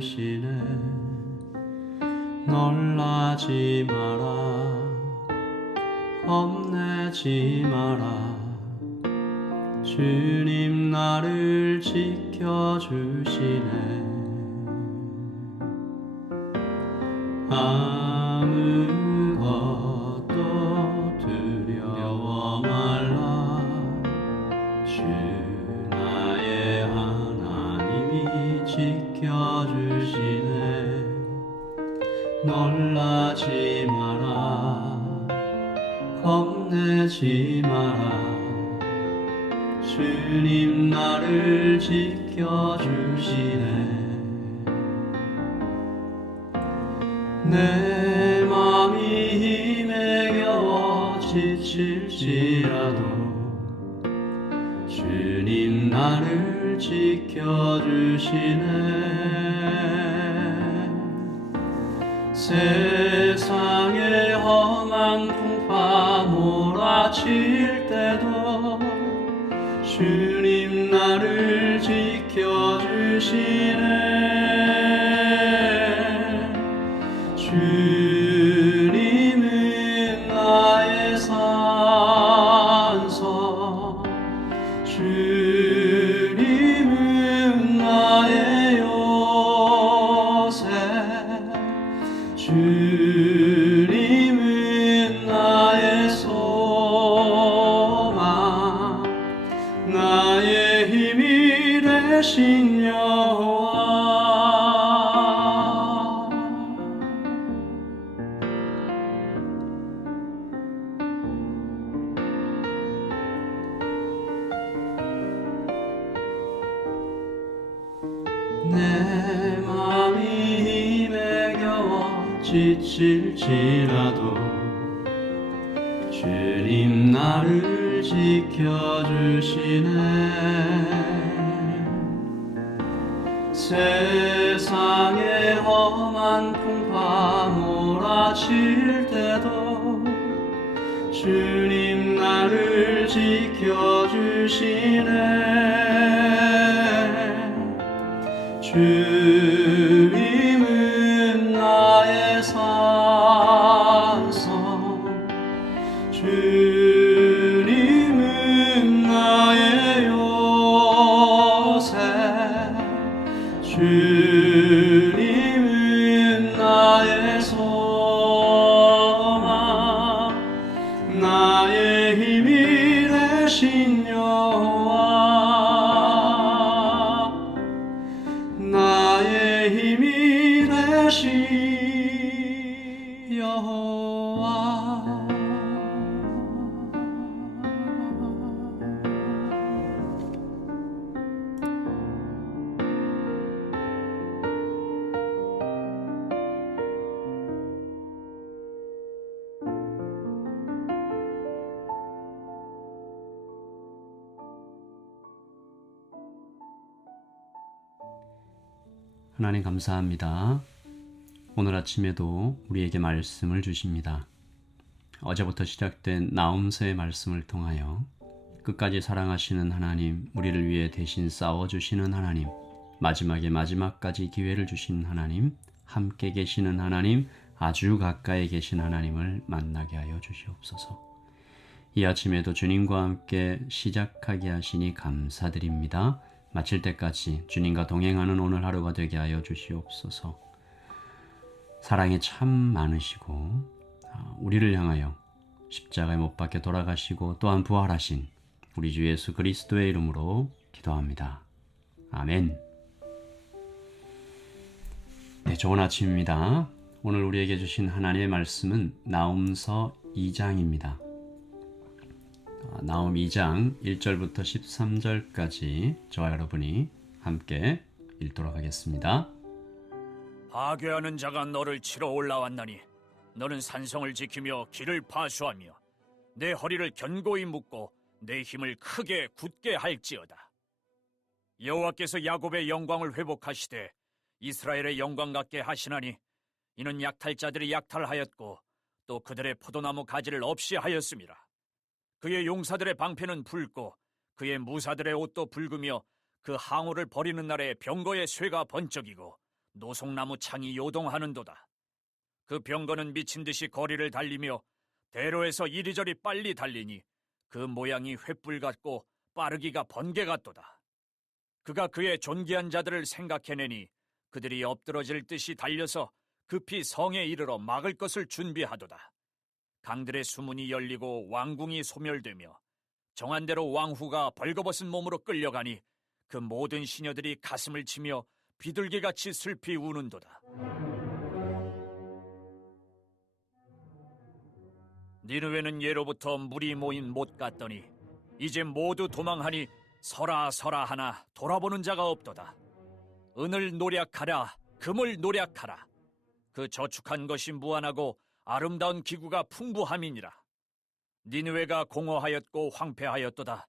지켜주시네. 놀라지 마라, 겁내지 마라. 주님 나를 지켜주시네. 아무것도 두려워 말라. 주 나의 하나님이 지켜주시네. 놀라지 마라, 겁내지 마라. 주님 나를 지켜주시네. 내 맘이 힘에 겨워 지칠지라도 주님 나를 지켜주시네. 세상의 험한 풍파 몰아칠 때도 주님 나를 지켜주시네. 주님은 나의 산성, 주님은 나의 요새, 주님은 나의 소망, 나의 힘이 되신 여호와. 내 맘이 힘에 겨워 지칠지라도 주님 나를 지켜주시네. 세상의 험한 풍파 몰아칠 때도 주님 나를 지켜주시네. 주님은 나의 산성, 주님은 나의 요새, 주님은 나의 소망, 나의 힘이 되신 여호와. 나의 힘이 되신 여호와. 하나님 감사합니다. 오늘 아침에도 우리에게 말씀을 주십니다. 어제부터 시작된 나홈서의 말씀을 통하여 끝까지 사랑하시는 하나님, 우리를 위해 대신 싸워주시는 하나님, 마지막에 마지막까지 기회를 주신 하나님, 함께 계시는 하나님, 아주 가까이 계신 하나님을 만나게 하여 주시옵소서. 이 아침에도 주님과 함께 시작하게 하시니 감사드립니다. 마칠 때까지 주님과 동행하는 오늘 하루가 되게 하여 주시옵소서. 사랑이 참 많으시고 우리를 향하여 십자가에 못 박혀 돌아가시고 또한 부활하신 우리 주 예수 그리스도의 이름으로 기도합니다. 아멘. 네, 좋은 아침입니다. 오늘 우리에게 주신 하나님의 말씀은 나홈서 2장입니다. 나홈 2장 1절부터 13절까지 저와 여러분이 함께 읽도록 하겠습니다. 파괴하는 자가 너를 치러 올라왔나니 너는 산성을 지키며 길을 파수하며 내 허리를 견고히 묶고 내 힘을 크게 굳게 할지어다. 여호와께서 야곱의 영광을 회복하시되 이스라엘의 영광 같게 하시나니 이는 약탈자들이 약탈하였고 또 그들의 포도나무 가지를 없이 하였음이라. 그의 용사들의 방패는 붉고 그의 무사들의 옷도 붉으며 그 항우를 버리는 날에 병거의 쇠가 번쩍이고 노송나무 창이 요동하는도다. 그 병거는 미친 듯이 거리를 달리며 대로에서 이리저리 빨리 달리니 그 모양이 횃불 같고 빠르기가 번개 같도다. 그가 그의 존귀한 자들을 생각해내니 그들이 엎드러질 듯이 달려서 급히 성에 이르러 막을 것을 준비하도다. 강들의 수문이 열리고 왕궁이 소멸되며 정한 대로 왕후가 벌거벗은 몸으로 끌려가니 그 모든 시녀들이 가슴을 치며 비둘기같이 슬피 우는도다. 니느웨는 예로부터 물이 모인 못 같더니 이제 모두 도망하니 서라 서라 하나 돌아보는 자가 없도다. 은을 노략하라, 금을 노략하라. 그 저축한 것이 무한하고 아름다운 기구가 풍부함이니라. 니느웨가 공허하였고 황폐하였도다.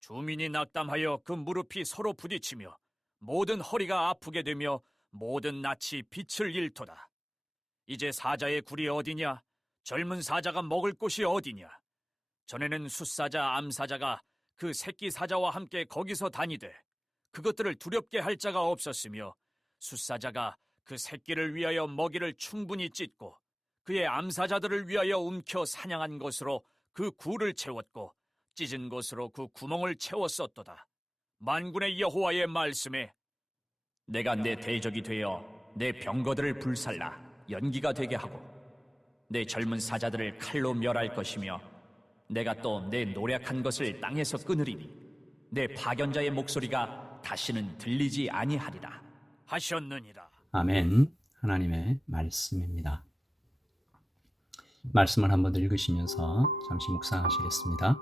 주민이 낙담하여 그 무릎이 서로 부딪히며 모든 허리가 아프게 되며 모든 낯이 빛을 잃도다. 이제 사자의 굴이 어디냐? 젊은 사자가 먹을 곳이 어디냐? 전에는 숫사자, 암사자가 그 새끼 사자와 함께 거기서 다니되 그것들을 두렵게 할 자가 없었으며 숫사자가 그 새끼를 위하여 먹이를 충분히 찢고 그의 암사자들을 위하여 움켜 사냥한 것으로 그 굴을 채웠고 찢은 것으로 그 구멍을 채웠었도다. 만군의 여호와의 말씀에 내가 내 대적이 되어 내 병거들을 불살라 연기가 되게 하고 내 젊은 사자들을 칼로 멸할 것이며 내가 또 내 노략한 것을 땅에서 끊으리니 내 파견자의 목소리가 다시는 들리지 아니하리라 하셨느니라. 아멘. 하나님의 말씀입니다. 말씀을 한번 더 읽으시면서 잠시 묵상하시겠습니다.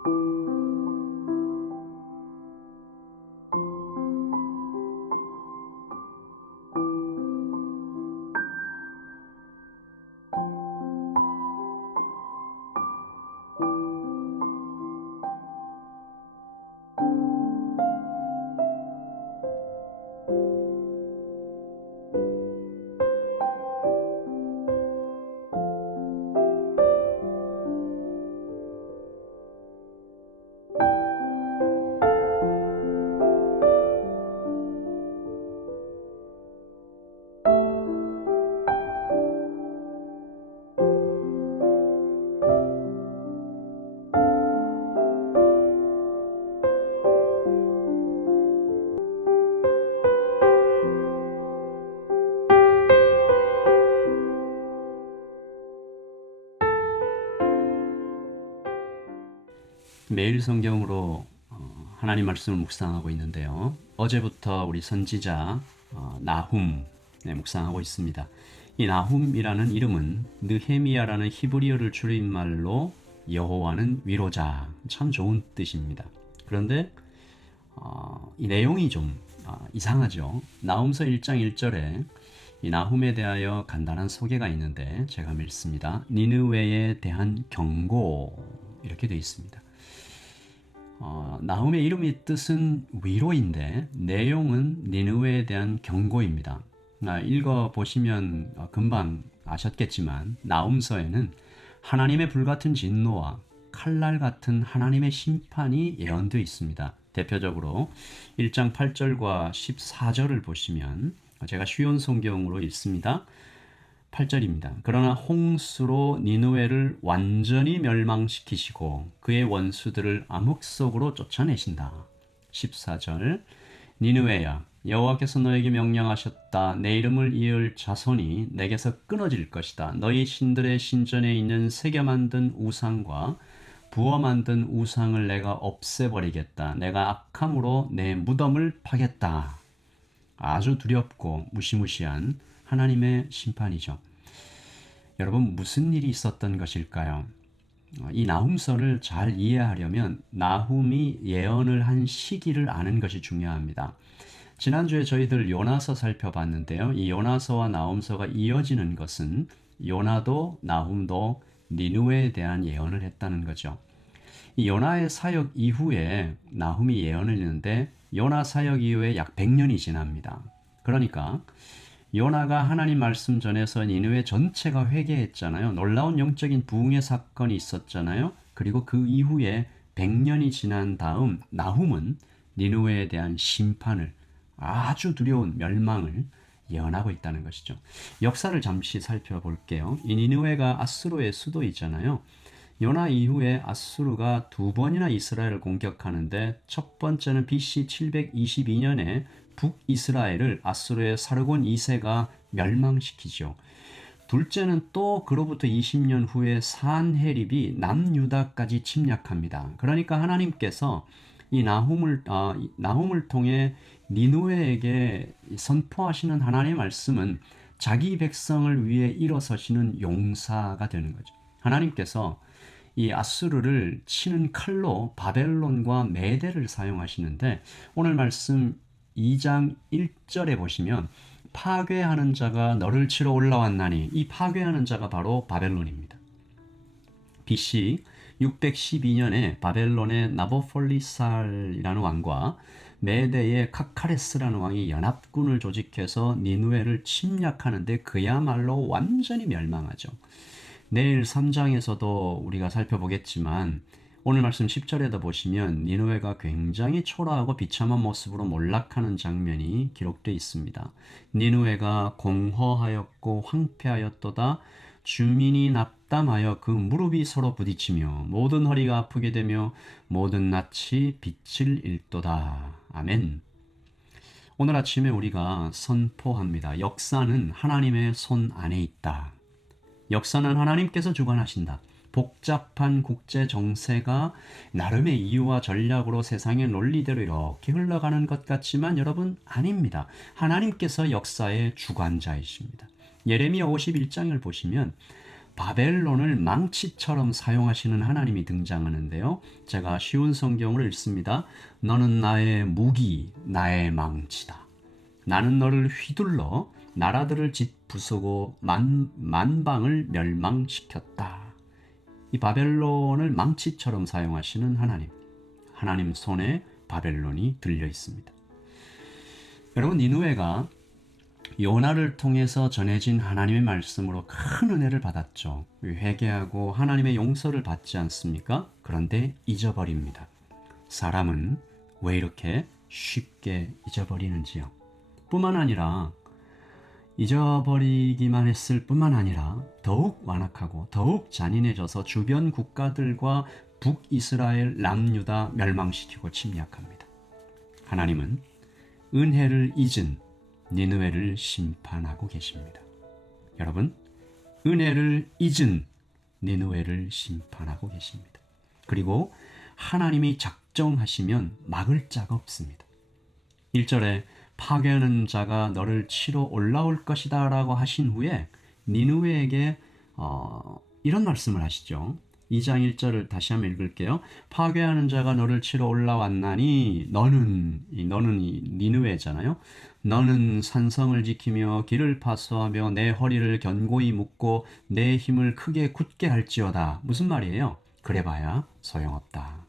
매일 성경으로 하나님 말씀을 묵상하고 있는데요. 어제부터 우리 선지자 나훔 묵상하고 있습니다. 이 나훔이라는 이름은 느헤미야라는 히브리어를 줄임말로 여호와는 위로자, 참 좋은 뜻입니다. 그런데 이 내용이 좀 이상하죠. 나훔서 1장 1절에 이 나훔에 대하여 간단한 소개가 있는데 제가 읽습니다. 니느웨에 대한 경고 이렇게 되어 있습니다. 나훔의 이름의 뜻은 위로인데 내용은 니느웨에 대한 경고입니다. 읽어보시면 금방 아셨겠지만 나훔서에는 하나님의 불같은 진노와 칼날 같은 하나님의 심판이 예언되어 있습니다. 대표적으로 1장 8절과 14절을 보시면 제가 쉬운 성경으로 읽습니다. 8절입니다. 그러나 홍수로 니느웨를 완전히 멸망시키시고 그의 원수들을 암흑 속으로 쫓아내신다. 14절 니느웨야 여호와께서 너에게 명령하셨다. 내 이름을 이을 자손이 내게서 끊어질 것이다. 너희 신들의 신전에 있는 새겨 만든 우상과 부어 만든 우상을 내가 없애버리겠다. 내가 악함으로 내 무덤을 파겠다. 아주 두렵고 무시무시한 하나님의 심판이죠. 여러분 무슨 일이 있었던 것일까요? 이 나훔서를 잘 이해하려면 나훔이 예언을 한 시기를 아는 것이 중요합니다. 지난주에 저희들 요나서 살펴봤는데요. 이 요나서와 나훔서가 이어지는 것은 요나도 나훔도 니느웨에 대한 예언을 했다는 거죠. 이 요나의 사역 이후에 나훔이 예언을 했는데 요나 사역 이후에 약 100년이 지납니다. 그러니까 요나가 하나님 말씀 전해서 니느웨 전체가 회개했잖아요. 놀라운 영적인 부흥의 사건이 있었잖아요. 그리고 그 이후에 100년이 지난 다음 나훔은 니느웨에 대한 심판을 아주 두려운 멸망을 예언하고 있다는 것이죠. 역사를 잠시 살펴볼게요. 이 니느웨가 아수르의 수도이잖아요. 요나 이후에 아수르가 두 번이나 이스라엘을 공격하는데 첫 번째는 BC 722년에 북이스라엘을 아수르의 사르곤 2세가 멸망시키죠. 둘째는 또 그로부터 20년 후에 산헤립이 남유다까지 침략합니다. 그러니까 하나님께서 이 나훔을 통해 니느웨에게 선포하시는 하나님의 말씀은 자기 백성을 위해 일어서시는 용사가 되는 거죠. 하나님께서 이 아수르를 치는 칼로 바벨론과 메대를 사용하시는데 오늘 말씀 2장 1절에 보시면 파괴하는 자가 너를 치러 올라왔나니 이 파괴하는 자가 바로 바벨론입니다. BC 612년에 바벨론의 나보폴리살이라는 왕과 메대의 카카레스라는 왕이 연합군을 조직해서 니느웨를 침략하는데 그야말로 완전히 멸망하죠. 내일 3장에서도 우리가 살펴보겠지만 오늘 말씀 10절에도 보시면 니느웨가 굉장히 초라하고 비참한 모습으로 몰락하는 장면이 기록되어 있습니다. 니느웨가 공허하였고 황폐하였도다. 주민이 낙담하여 그 무릎이 서로 부딪히며 모든 허리가 아프게 되며 모든 낯이 빛을 잃도다. 아멘. 오늘 아침에 우리가 선포합니다. 역사는 하나님의 손 안에 있다. 역사는 하나님께서 주관하신다. 복잡한 국제 정세가 나름의 이유와 전략으로 세상의 논리대로 이렇게 흘러가는 것 같지만 여러분 아닙니다. 하나님께서 역사의 주관자이십니다. 예레미야 51장을 보시면 바벨론을 망치처럼 사용하시는 하나님이 등장하는데요. 제가 쉬운 성경을 읽습니다. 너는 나의 무기, 나의 망치다. 나는 너를 휘둘러 나라들을 짓부수고 만방을 멸망시켰다. 이 바벨론을 망치처럼 사용하시는 하나님 손에 바벨론이 들려 있습니다. 여러분 니느웨가 요나를 통해서 전해진 하나님의 말씀으로 큰 은혜를 받았죠. 회개하고 하나님의 용서를 받지 않습니까? 그런데 잊어버립니다. 사람은 왜 이렇게 쉽게 잊어버리는지요? 뿐만 아니라 잊어버리기만 했을 뿐만 아니라 더욱 완악하고 더욱 잔인해져서 주변 국가들과 북이스라엘 남유다 멸망시키고 침략합니다. 하나님은 은혜를 잊은 니느웨를 심판하고 계십니다. 여러분, 은혜를 잊은 니느웨를 심판하고 계십니다. 그리고 하나님이 작정하시면 막을 자가 없습니다. 1절에 파괴하는 자가 너를 치러 올라올 것이다 라고 하신 후에 니느웨에게 이런 말씀을 하시죠. 2장 1절을 다시 한번 읽을게요. 파괴하는 자가 너를 치러 올라왔나니 너는 니느웨잖아요. 너는 산성을 지키며 길을 파수하며 내 허리를 견고히 묶고 내 힘을 크게 굳게 할지어다. 무슨 말이에요? 그래봐야 소용없다.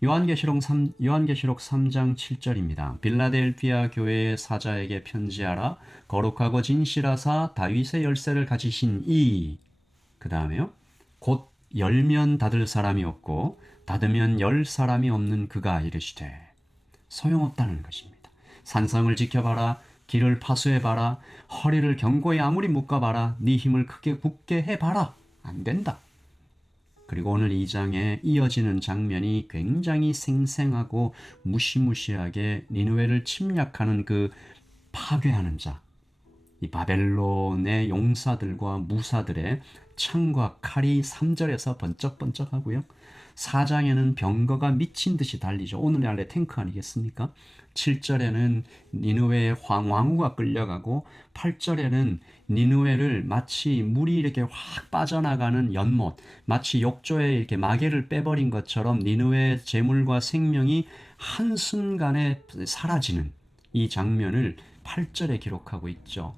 요한계시록 3장 7절입니다. 빌라델피아 교회의 사자에게 편지하라. 거룩하고 진실하사 다윗의 열쇠를 가지신 그 다음에요. 곧 열면 닫을 사람이 없고 닫으면 열 사람이 없는 그가 이르시되 소용없다는 것입니다. 산성을 지켜봐라. 길을 파수해봐라. 허리를 견고히 아무리 묶어봐라. 네 힘을 크게 굳게 해봐라. 안 된다. 그리고 오늘 2장에 이어지는 장면이 굉장히 생생하고 무시무시하게 니느웨를 침략하는 그 파괴하는 자, 이 바벨론의 용사들과 무사들의 창과 칼이 3절에서 번쩍번쩍하고요. 4장에는 병거가 미친 듯이 달리죠. 오늘의 알레 탱크 아니겠습니까? 7절에는 니느웨의 왕후가 끌려가고 8절에는 니느웨를 마치 물이 이렇게 확 빠져나가는 연못, 마치 욕조에 이렇게 마개를 빼버린 것처럼 니느웨의 재물과 생명이 한순간에 사라지는 이 장면을 8절에 기록하고 있죠.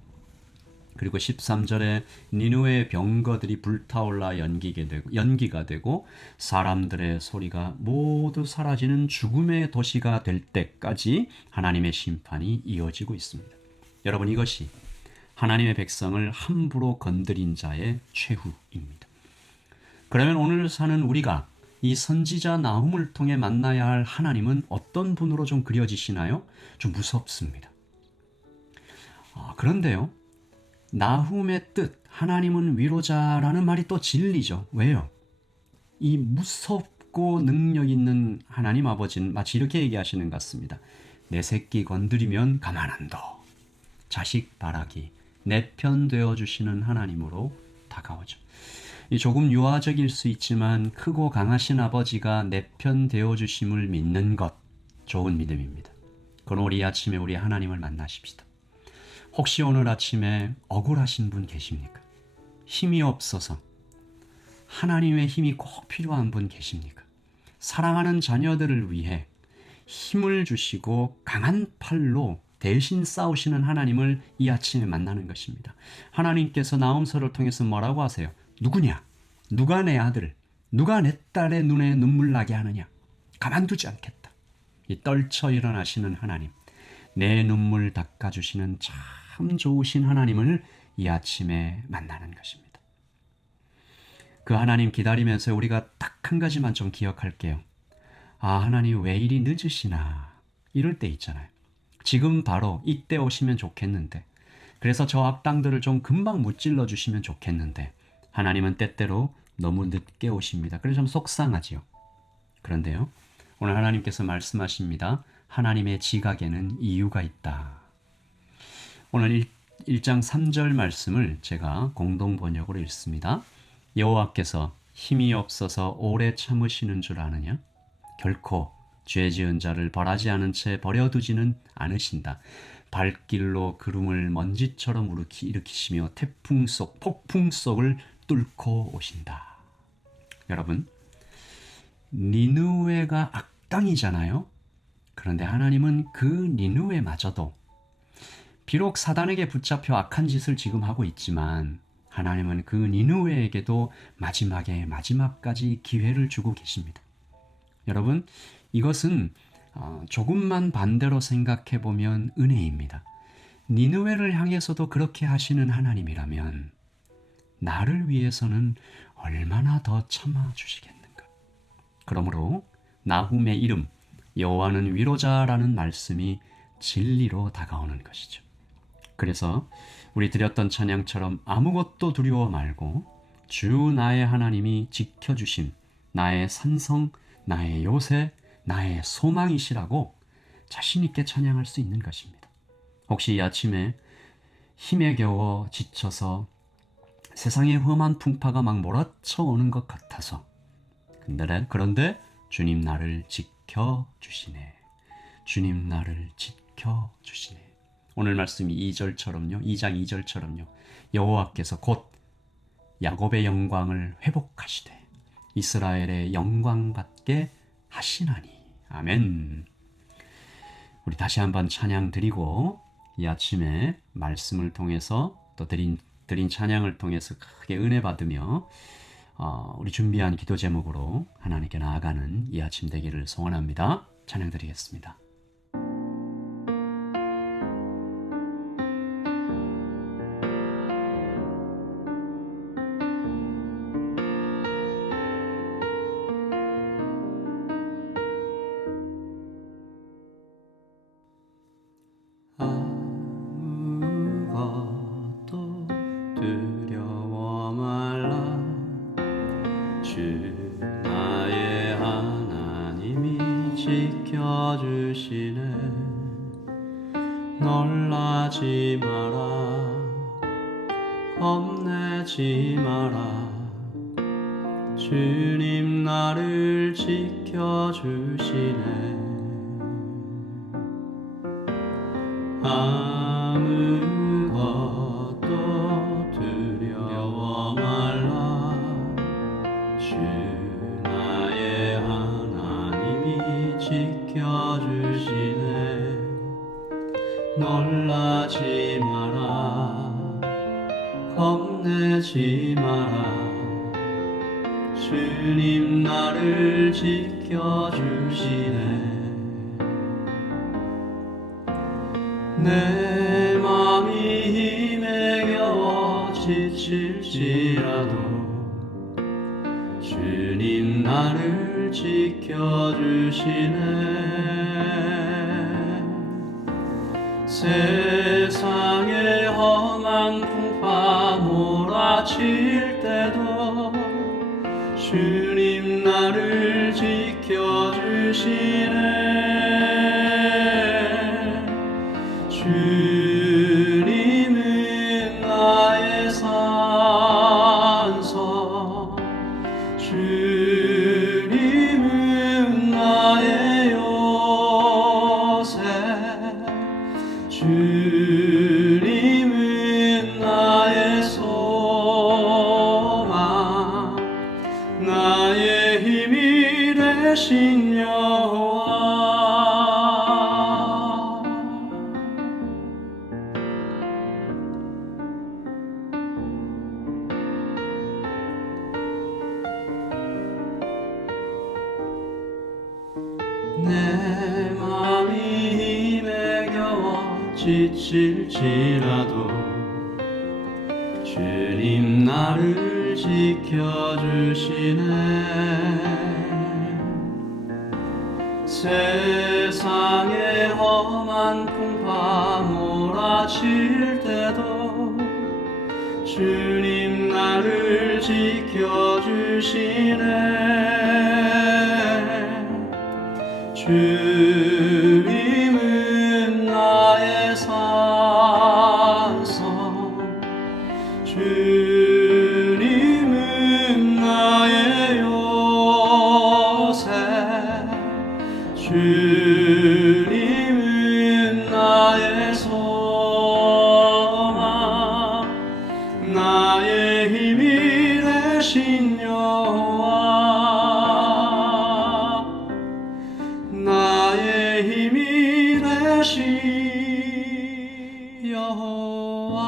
그리고 13절에 니느웨의 병거들이 불타올라 연기가 되고 사람들의 소리가 모두 사라지는 죽음의 도시가 될 때까지 하나님의 심판이 이어지고 있습니다. 여러분, 이것이 하나님의 백성을 함부로 건드린 자의 최후입니다. 그러면 오늘 사는 우리가 이 선지자 나훔을 통해 만나야 할 하나님은 어떤 분으로 좀 그려지시나요? 좀 무섭습니다. 그런데요, 나훔의 뜻, 하나님은 위로자라는 말이 또 진리죠. 왜요? 이 무섭고 능력 있는 하나님 아버지는 마치 이렇게 얘기하시는 것 같습니다. 내 새끼 건드리면 가만 안 둬. 자식 바라기, 내 편 되어주시는 하나님으로 다가오죠. 조금 유아적일 수 있지만 크고 강하신 아버지가 내 편 되어주심을 믿는 것, 좋은 믿음입니다. 그럼 우리 아침에 우리 하나님을 만나십시다. 혹시 오늘 아침에 억울하신 분 계십니까? 힘이 없어서 하나님의 힘이 꼭 필요한 분 계십니까? 사랑하는 자녀들을 위해 힘을 주시고 강한 팔로 대신 싸우시는 하나님을 이 아침에 만나는 것입니다. 하나님께서 나홈서를 통해서 뭐라고 하세요? 누구냐? 누가 내 아들, 누가 내 딸의 눈에 눈물 나게 하느냐? 가만두지 않겠다. 이 떨쳐 일어나시는 하나님, 내 눈물 닦아주시는 참 좋으신 하나님을 이 아침에 만나는 것입니다. 그 하나님 기다리면서 우리가 딱 한 가지만 좀 기억할게요. 하나님 왜 이리 늦으시나? 이럴 때 있잖아요. 지금 바로 이때 오시면 좋겠는데, 그래서 저 악당들을 좀 금방 무찔러 주시면 좋겠는데, 하나님은 때때로 너무 늦게 오십니다. 그래서 좀 속상하지요. 그런데요, 오늘 하나님께서 말씀하십니다. 하나님의 지각에는 이유가 있다. 오늘 1장 3절 말씀을 제가 공동 번역으로 읽습니다. 여호와께서 힘이 없어서 오래 참으시는 줄 아느냐? 결코 죄 지은 자를 벌하지 않은 채 버려두지는 않으신다. 발길로 구름을 먼지처럼 일으키시며 태풍 속, 폭풍 속을 뚫고 오신다. 여러분, 니느웨가 악당이잖아요. 그런데 하나님은 그 니느웨마저도 비록 사단에게 붙잡혀 악한 짓을 지금 하고 있지만 하나님은 그 니느웨에게도 마지막까지 기회를 주고 계십니다. 여러분, 이것은 조금만 반대로 생각해 보면 은혜입니다. 니느웨를 향해서도 그렇게 하시는 하나님이라면 나를 위해서는 얼마나 더 참아 주시겠는가. 그러므로 나훔의 이름 여호와는 위로자라는 말씀이 진리로 다가오는 것이죠. 그래서 우리 드렸던 찬양처럼 아무것도 두려워 말고 주 나의 하나님이 지켜주심, 나의 산성, 나의 요새, 나의 소망이시라고 자신 있게 찬양할 수 있는 것입니다. 혹시 이 아침에 힘에 겨워 지쳐서 세상의 험한 풍파가 막 몰아쳐 오는 것 같아서 그런데 주님 나를 지켜주시네. 주님 나를 지켜주시네. 오늘 말씀이 2절처럼요. 2장 2절처럼요. 여호와께서 곧 야곱의 영광을 회복하시되 이스라엘의 영광 받게 하시나니. 아멘. 우리 다시 한번 찬양 드리고 이 아침에 말씀을 통해서 또 드린 찬양을 통해서 크게 은혜 받으며 우리 준비한 기도 제목으로 하나님께 나아가는 이 아침 되기를 소원합니다. 찬양 드리겠습니다. 아무것도 두려워 말라. 주 나의 하나님이 지켜주시네. 놀라지 마라. 겁내지 마라. 주님 나를 지켜주시네. 아무것도 두려워 말라. 주 나의 하나님이 지켜주시네. 놀라지 마라. 겁내지 마라. 주님 나를 지켜주시네. 내 맘이 힘에 겨워 지칠지라도 주님 나를 지켜주시네. 세상의 험한 풍파 몰아칠 때도 주님 나를 지켜주시네. 주님은 나의 산성, 주님은 나의 요새, 주님은 나의 소망, 나의 힘이 되신 여호와. 내 맘이 힘에 겨워 지칠지라도 주님 나를 지켜주시네. 세상의 험한 풍파 몰아칠 때도 주님 나를 지켜주시네. 주님은 나의 산성, 주님은 나의 요새, 주님은 나의 소망, 나의 힘이 되신 여호와, 나의 힘이 되신 여호와.